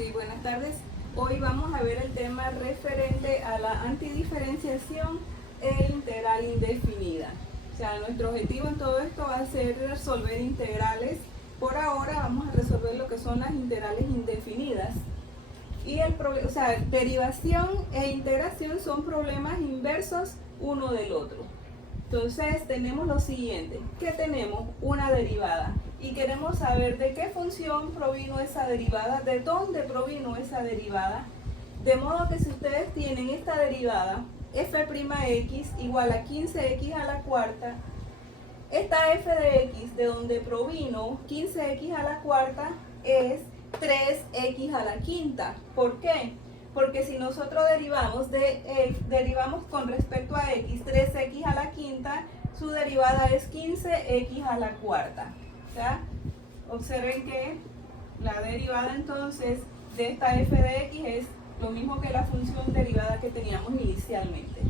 Sí, buenas tardes. Hoy vamos a ver el tema referente a la antidiferenciación e integral indefinida. O sea, nuestro objetivo en todo esto va a ser resolver integrales. Por ahora vamos a resolver lo que son las integrales indefinidas. Y derivación e integración son problemas inversos uno del otro. Entonces tenemos lo siguiente, que tenemos una derivada y queremos saber de qué función provino esa derivada, de dónde provino esa derivada, de modo que si ustedes tienen esta derivada, f'x igual a 15x a la cuarta, esta f de x de donde provino 15x a la cuarta es 3x a la quinta. ¿Por qué? Porque si nosotros derivamos con respecto a x 3x a la quinta, su derivada es 15x a la cuarta. ¿Ya? Observen que la derivada entonces de esta f de x es lo mismo que la función derivada que teníamos inicialmente.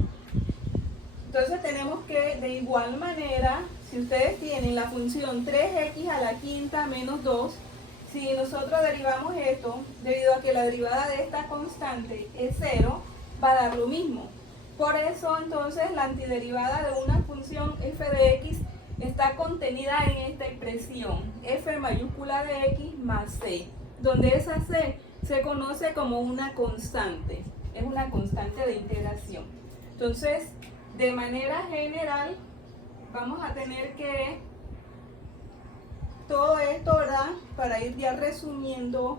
Entonces tenemos que de igual manera, si ustedes tienen la función 3x a la quinta menos 2, si nosotros derivamos esto, debido a que la derivada de esta constante es 0, va a dar lo mismo. Por eso entonces la antiderivada de una función f de x está contenida en esta expresión, f mayúscula de x más c, donde esa c se conoce como una constante, es una constante de integración. Entonces, de manera general, vamos a tener que todo esto, ¿verdad? Para ir ya resumiendo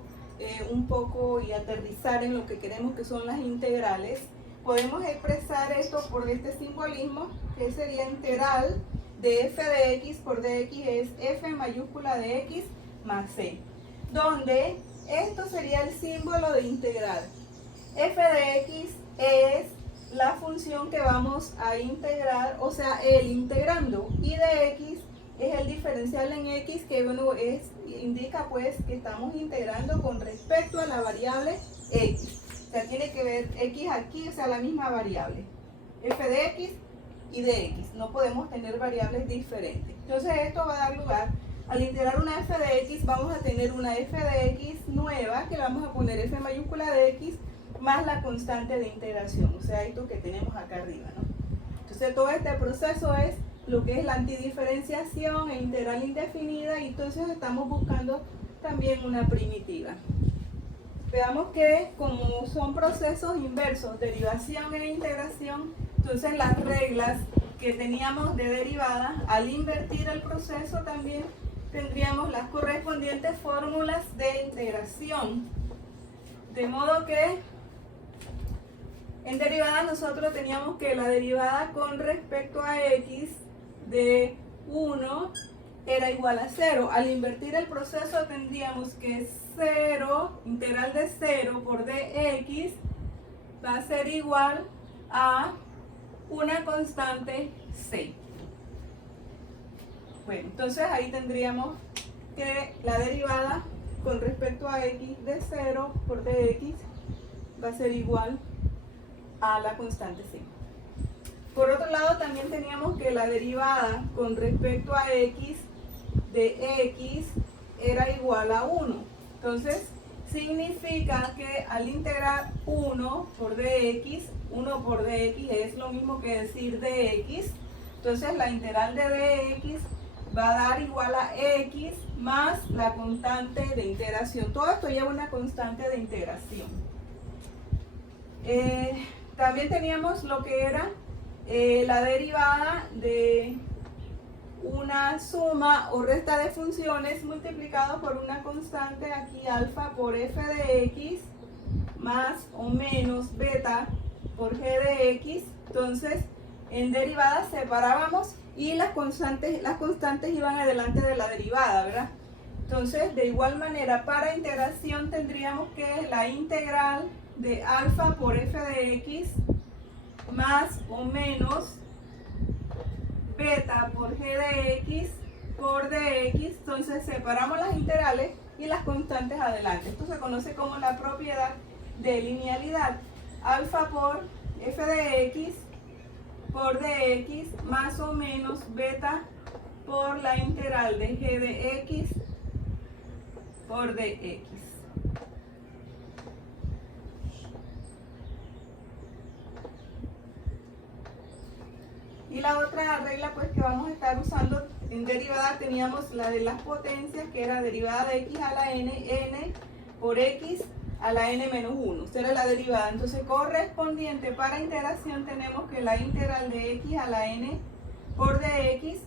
un poco y aterrizar en lo que queremos que son las integrales, podemos expresar esto por este simbolismo, que sería integral de f de x por dx es f mayúscula de x más c, donde esto sería el símbolo de integral. F de x es la función que vamos a integrar, o sea, el integrando, y de x es el diferencial en x, que bueno, indica pues que estamos integrando con respecto a la variable x. O sea, tiene que ver x aquí, o sea, la misma variable. F de x y de x. No podemos tener variables diferentes. Entonces esto va a dar lugar, al integrar una f de x, vamos a tener una f de x nueva, que le vamos a poner f mayúscula de x, más la constante de integración. O sea, esto que tenemos acá arriba, ¿no? Entonces todo este proceso es lo que es la antidiferenciación e integral indefinida, y entonces estamos buscando también una primitiva. Veamos que como son procesos inversos, derivación e integración, entonces las reglas que teníamos de derivada, al invertir el proceso también tendríamos las correspondientes fórmulas de integración. De modo que en derivada nosotros teníamos que la derivada con respecto a x de 1 era igual a 0. Al invertir el proceso tendríamos que 0, integral de 0 por dx va a ser igual a una constante c. Bueno, entonces ahí tendríamos que la derivada con respecto a x de 0 por dx va a ser igual a la constante c. Por otro lado, también teníamos que la derivada con respecto a x de x era igual a 1. Entonces, significa que al integrar 1 por dx, 1 por dx es lo mismo que decir dx. Entonces, la integral de dx va a dar igual a x más la constante de integración. Todo esto lleva una constante de integración. También teníamos lo que era la derivada de una suma o resta de funciones multiplicado por una constante aquí alfa por f de x más o menos beta por g de x. Entonces en derivada separábamos y las constantes iban adelante de la derivada, ¿verdad? Entonces de igual manera para integración tendríamos que la integral de alfa por f de x más o menos beta por g de x por dx. Entonces separamos las integrales y las constantes adelante. Esto se conoce como la propiedad de linealidad. Alfa por f de x por dx más o menos beta por la integral de g de x por dx. la otra regla pues que vamos a estar usando en derivada, teníamos la de las potencias, que era derivada de x a la n por x a la n menos 1. Esta era la derivada. Entonces, correspondiente para integración tenemos que la integral de x a la n por dx,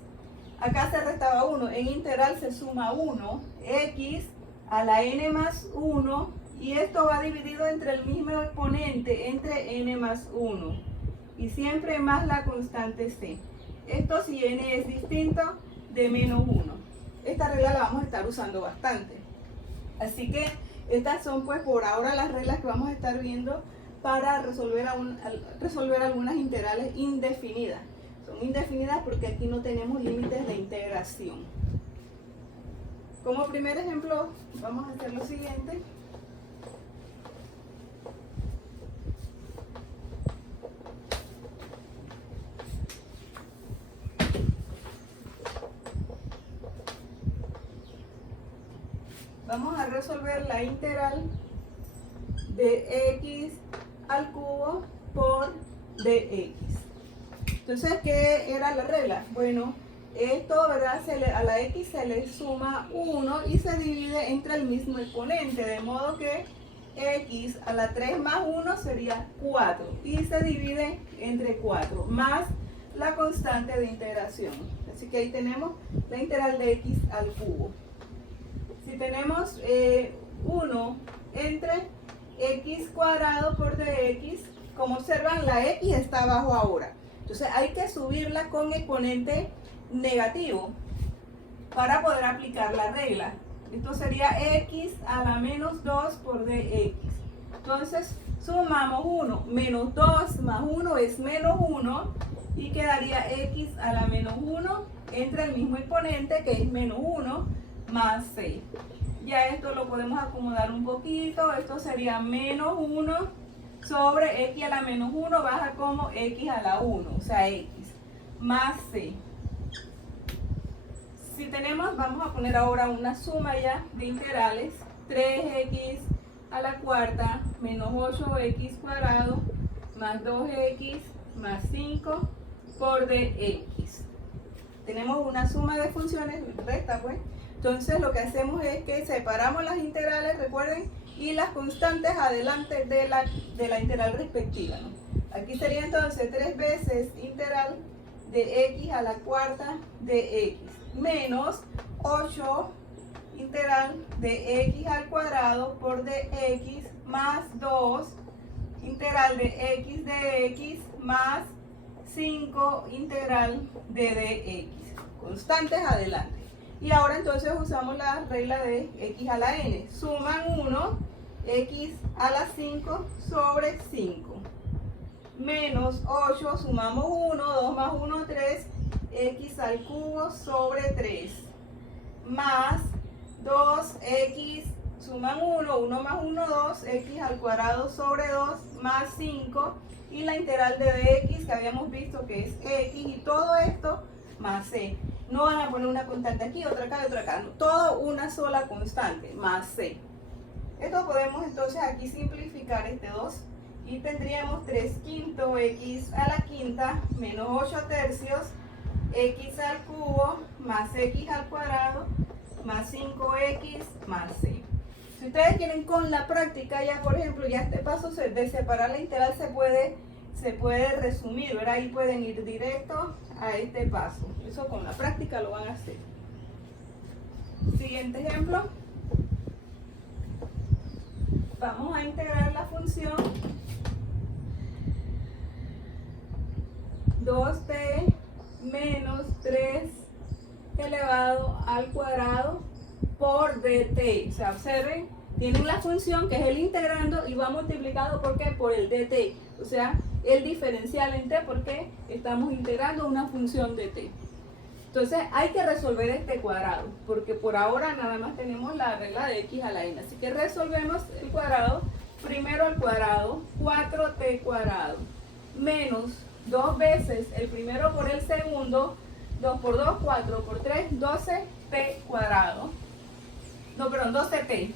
acá se restaba 1, en integral se suma 1, x a la n más 1, y esto va dividido entre el mismo exponente, entre n más 1, y siempre más la constante c. Esto si n es distinto de menos 1. Esta regla la vamos a estar usando bastante. Así que estas son pues por ahora las reglas que vamos a estar viendo para resolver algunas integrales indefinidas. Son indefinidas porque aquí no tenemos límites de integración. Como primer ejemplo vamos a hacer lo siguiente. Vamos a resolver la integral de x al cubo por dx. Entonces, ¿qué era la regla? Bueno, esto, ¿verdad? A la x se le suma 1 y se divide entre el mismo exponente, de modo que x a la 3 más 1 sería 4 y se divide entre 4 más la constante de integración. Así que ahí tenemos la integral de x al cubo. Si tenemos 1 entre x cuadrado por dx, como observan, la x está abajo ahora. Entonces hay que subirla con exponente negativo para poder aplicar la regla. Esto sería x a la menos 2 por dx. Entonces sumamos 1, menos 2 más 1 es menos 1 y quedaría x a la menos 1 entre el mismo exponente que es menos 1 más 6. Ya esto lo podemos acomodar un poquito. Esto sería menos 1 sobre x a la menos 1 baja como x a la 1, o sea x, más c. Si tenemos, vamos a poner ahora una suma ya de integrales. 3x a la cuarta menos 8x cuadrado más 2x más 5 por dx. Tenemos una suma de funciones recta, pues. Entonces lo que hacemos es que separamos las integrales, recuerden, y las constantes adelante de la integral respectiva, ¿no? Aquí sería entonces 3 veces integral de x a la cuarta de x menos 8 integral de x al cuadrado por dx más 2 integral de x más 5 integral de dx. Constantes adelante. Y ahora entonces usamos la regla de x a la n. Suman 1, x a la 5 sobre 5. Menos 8, sumamos 1, 2 más 1, 3, x al cubo sobre 3. Más 2x, suman 1, 1 más 1, 2, x al cuadrado sobre 2, más 5. Y la integral de dx que habíamos visto que es x, y todo esto más c. No van a poner una constante aquí, otra acá y otra acá. No, todo una sola constante, más c. Esto podemos entonces aquí simplificar este 2 y tendríamos 3 quinto x a la quinta menos 8 tercios x al cubo más x al cuadrado más 5x más c. Si ustedes quieren con la práctica, ya por ejemplo, ya este paso de separar la integral se puede resumir, ¿verdad? Ahí pueden ir directo a este paso. Eso con la práctica lo van a hacer. Siguiente ejemplo. Vamos a integrar la función 2t menos 3 elevado al cuadrado por dt. O sea, observen, tienen la función que es el integrando y va multiplicado ¿por qué? Por el dt. O sea, el diferencial en t porque estamos integrando una función de t. Entonces hay que resolver este cuadrado porque por ahora nada más tenemos la regla de x a la n. Así que resolvemos el cuadrado. Primero al cuadrado, 4t cuadrado menos 2 veces el primero por el segundo, 2 por 2, 4 por 3, 12t cuadrado. No, perdón, 12t.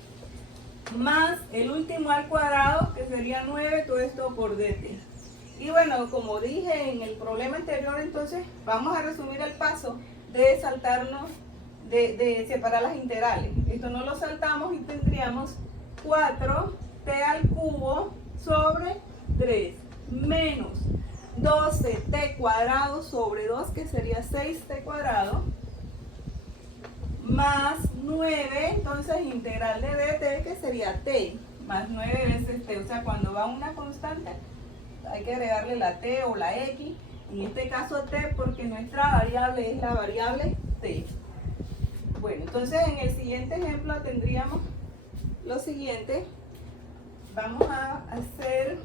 Más el último al cuadrado, que sería 9, todo esto por dt. Y bueno, como dije en el problema anterior, entonces vamos a resumir el paso de saltarnos, de separar las integrales. Esto no lo saltamos y tendríamos 4t al cubo sobre 3 menos 12t cuadrado sobre 2, que sería 6t cuadrado, más 9, entonces integral de dt, que sería t, más 9 veces t. O sea, cuando va una constante, hay que agregarle la t o la x, en este caso t, porque nuestra variable es la variable t. Bueno, entonces en el siguiente ejemplo tendríamos lo siguiente. Vamos a hacer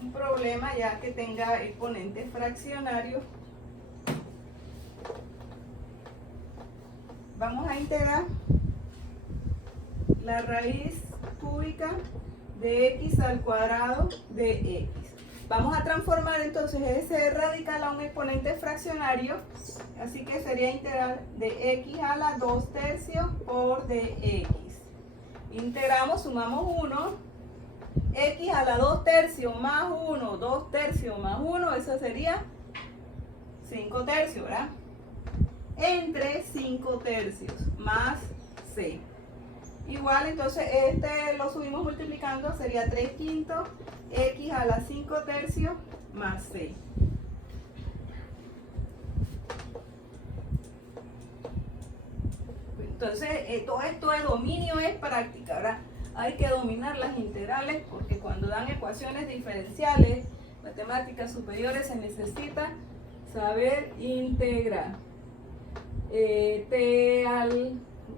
un problema ya que tenga exponentes fraccionarios. Vamos a integrar la raíz cúbica de x al cuadrado de x. Vamos a transformar entonces ese radical a un exponente fraccionario, así que sería integral de x a la 2/3 por dx. Integramos, sumamos 1, x a la 2/3 más 1, 2/3 más 1, eso sería 5/3, ¿verdad? Entre 5/3 más c. Igual, entonces este lo subimos multiplicando, sería 3/5 x a la 5/3 más c. Entonces todo esto de dominio es práctica, ¿verdad? Hay que dominar las integrales porque cuando dan ecuaciones diferenciales, matemáticas superiores, se necesita saber integrar.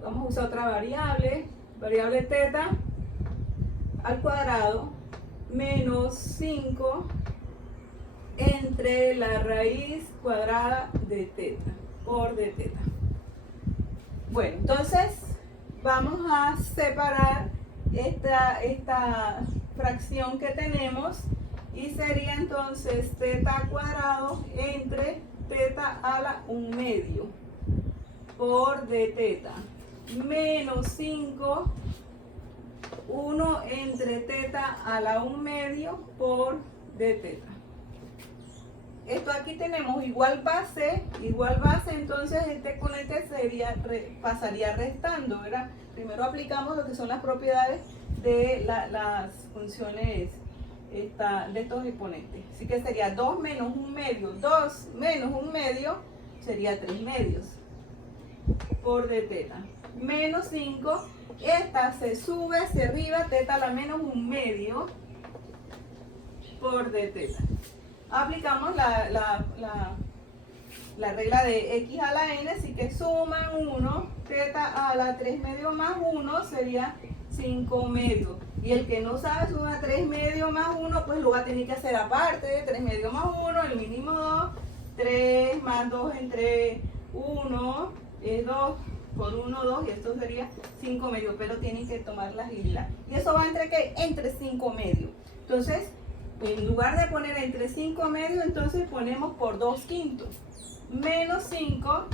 Vamos a usar otra variable teta al cuadrado menos 5 entre la raíz cuadrada de teta por de teta. Bueno, entonces vamos a separar esta fracción que tenemos y sería entonces teta cuadrado entre teta a la 1/2 por de teta menos 5, 1 entre teta a la 1/2 por de teta. Esto aquí tenemos igual base, entonces este exponente pasaría restando, ¿verdad? Primero aplicamos lo que son las propiedades de las funciones de estos exponentes. Así que sería 2 menos 1/2, 2 menos 1/2 sería 3/2 por de teta. Menos 5, esta se sube hacia arriba, teta a la menos 1/2 por de teta. Aplicamos la regla de x a la n, así que suman 1, teta a la 3/2 más 1 sería 5/2. Y el que no sabe sumar 3/2 más 1, pues lo va a tener que hacer aparte. 3/2 más 1, el mínimo 2, 3 más 2 entre 1 es 2 por 1, 2, y esto sería 5/2, pero tienen que tomar las islas. ¿Y eso va entre qué? Entre 5/2. Entonces, en lugar de poner entre 5/2, entonces ponemos por 2/5. Menos 5,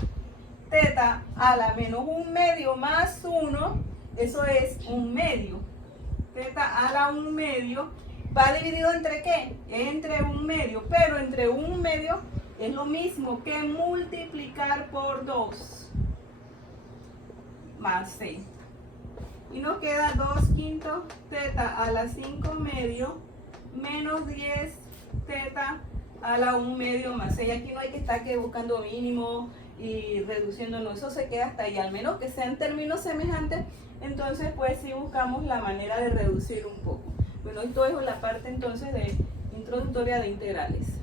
teta a la menos 1/2 más 1, eso es 1/2. Teta a la 1/2 va dividido entre ¿qué? Entre 1/2, pero entre 1/2 es lo mismo que multiplicar por 2 más 6. Y nos queda 2/5 teta a la 5/2 menos 10 teta a la 1/2 más 6. Aquí no hay que estar buscando mínimo y reduciendo, no, eso se queda hasta ahí, al menos que sean términos semejantes. Entonces pues sí buscamos la manera de reducir un poco. Bueno, esto es la parte entonces de introductoria de integrales.